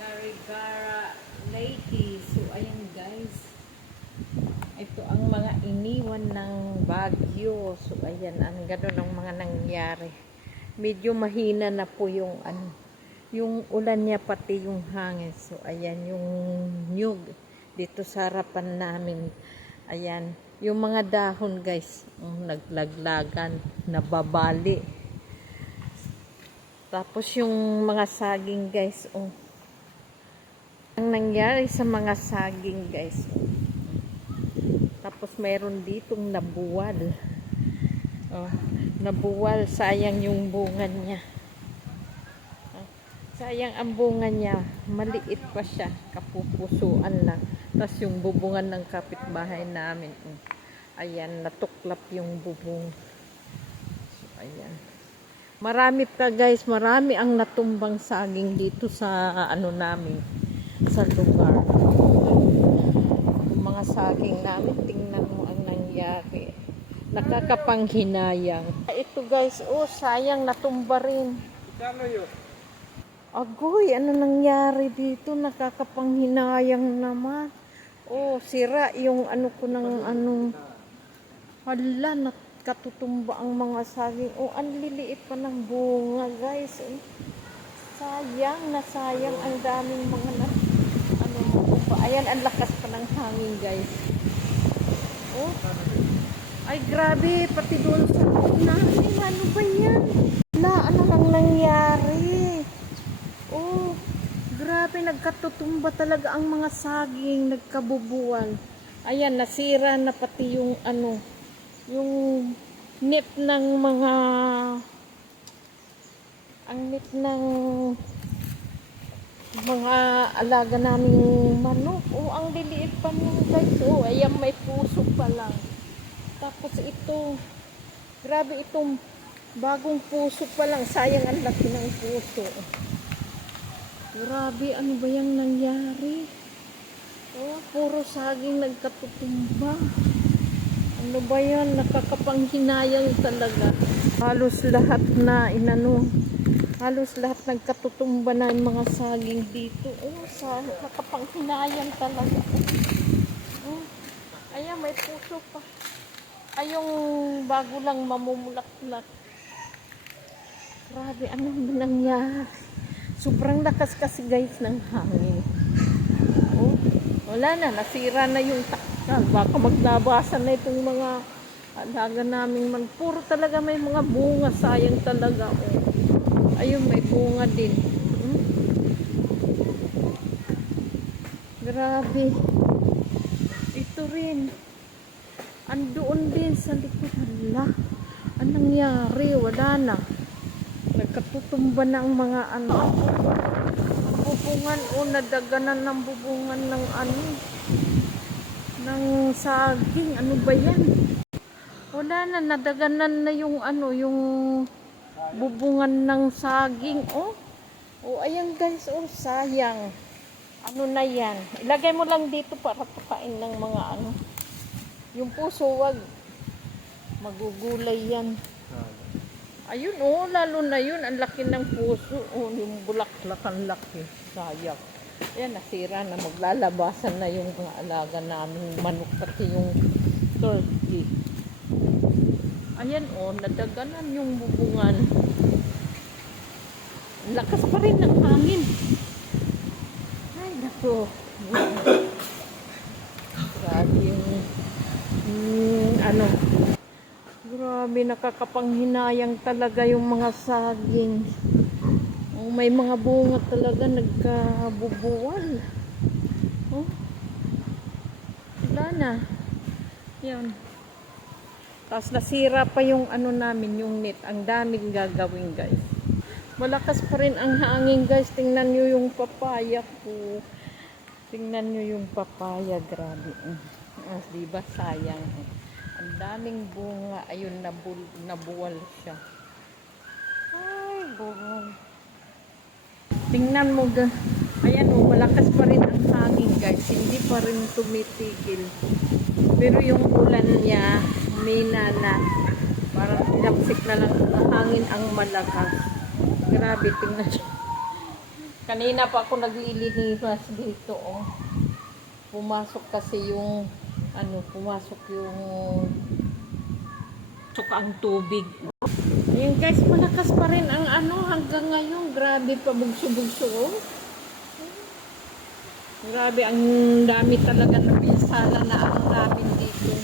Carigara Lady. So, ayan guys. Ito ang mga iniwan ng Baguio. So, ayan. Ang ganun ang mga nangyari. Medyo mahina na po yung ano, yung ulan niya pati yung hangin. So, ayan yung nyug dito sa harapan namin. Ayan. Yung mga dahon guys, um, naglaglagan, nababali. Tapos yung mga saging guys, oh. Ang nangyari sa mga saging guys. oh. Tapos mayroon ditong nabuwal. Oh, nabuwal, sayang yung bunga niya. Sayang ang bunga niya, maliit pa siya, kapupusuan lang. Tapos yung bubungan ng kapitbahay namin, oh, ayan, natuklap yung bubong. So, ayan. Marami pa guys, marami ang natumbang saging dito sa ano namin, sa lugar. Yung mga saging namin, tingnan mo ang nangyari. Nakakapanghinayang. Ito guys, oh sayang natumba rin. Agoy, ano nangyari dito? Nakakapanghinayang naman. Oh, sira yung ano ko ng ano. Hala, nakatutumba ang mga saging. Oh, ang liliit pa ng bunga, guys. Oh. Sayang na sayang ang daming mga na, ano pa. Ayan, ang lakas pa ng hangin, guys. Oh. Ay, grabe. Pati doon sa namin. Ano ba yan? La, ano nang nangyari? Oh, grabe. Nagkatutumba talaga ang mga saging. Nagkabubuan. Ayan, nasira na pati yung ano, yung net ng mga ang net ng mga alaga naming manok. Oh, ang liliit pa niyan guys. Oh, ayan may puso pa lang. Tapos ito, grabe itong bagong puso pa lang. Sayang ang laki ng puso. Grabe, ano ba yung nangyari? Oh, puro saging nagkatutumba. Ano ba yan? Nakakapanghinayang talaga. Halos lahat na inano. Halos lahat nagkatutumba na yung mga saging dito. Oh, sa nakakapanghinayang talaga. Oh, ayan, may puso pa. Ay, yung bago lang mamumulak-mulak. Grabe, ano ba nangyari? Sobrang lakas kasi guys ng hangin. Oh, wala na, nasira na yung takal. Baka maglabasan na itong mga alaga naming man. Puro talaga may mga bunga. Sayang talaga. Oh. Ayun, may bunga din. Hmm? Grabe. Ito rin. Andoon din sa likod. Hala. Anong nangyari? Wala na. Nagkatutumba na ang mga ano. Bubungan o nadaganan ng bubungan ng ano. Ng saging. Ano ba yan? Wala na. Nadaganan na yung ano. Yung bubungan ng saging. Oh. Oh, ayan guys. Oh, sayang. Ano na yan? Ilagay mo lang dito para pakain ng mga ano. Yung puso, wag. Magugulay yan. Ayun, oh, lalo na yun. Ang laki ng puso. Oh, yung bulaklak ang laki. Sayang. Ayan, nasira na. Maglalabasan na yung mga alaga namin. Manok pati yung turkey. Ayan, oh, nadaganan yung bubungan. Lakas pa rin ng hangin. Ay, nako. Grabe yung mm, ano. Grabe, nakakapanghinayang talaga yung mga saging. Oh, may mga bunga talaga nagkabubuwal. Oh. Wala na. Yan. Tapos nasira pa yung ano namin, yung net. Ang daming gagawin guys. Malakas pa rin ang hangin guys. Tingnan nyo yung papaya ko. Tingnan nyo yung papaya. Grabe. Ah, diba sayang. Ang daming bunga. Ayun, nabul, nabuwal siya. Ay, buwal. Tingnan mo. Ayan o, malakas pa rin ang hangin guys. Hindi pa rin tumitigil. Pero yung ulan niya, mina na. Parang pinapsik na lang ang hangin ang malakas. Grabe, tingnan nyo. Kanina pa ako naglilihimas dito, oh. Pumasok kasi yung, ano, pumasok yung, pasok ang tubig. Guys, malakas pa rin ang ano hanggang ngayon. Grabe pa bugso-bugso, oh. Grabe, ang dami talaga na pinsala na ang namin dito.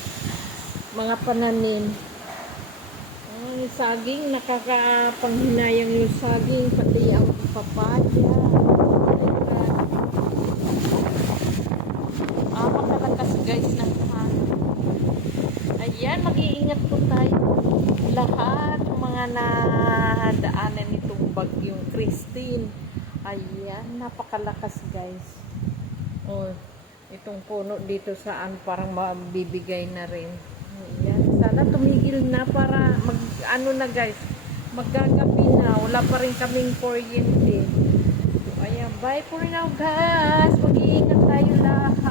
Mga pananim. Ang saging, nakakapanghinayang yung saging, pati ang papaya. Ah, makalakas guys ng hangin. Ayan, mag-iingat po tayo. Lahat ng mga nadaanan nitong bagyong Christine. Ayan, napakalakas guys. Oh, itong puno dito saan parang mabibigay na rin. Ayan, sana tumigil na para mag ano na guys, maggagabi na. Wala pa rin kaming kuryente. Ayan, bye for now guys. Mag-iingat tayo lahat.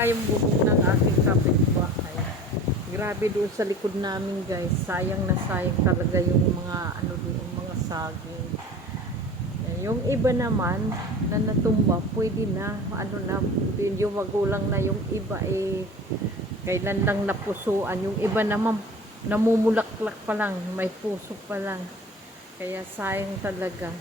Na yung bubong ng aking kapitbahay. Grabe doon sa likod namin guys. Sayang na sayang talaga yung mga ano doon, mga saging. Yan, Yung iba naman na natumba, pwede na, ano na, yung magulang na yung iba eh, kailan lang napusuan. Yung iba naman, namumulaklak pa lang, may puso pa lang. Kaya sayang talaga.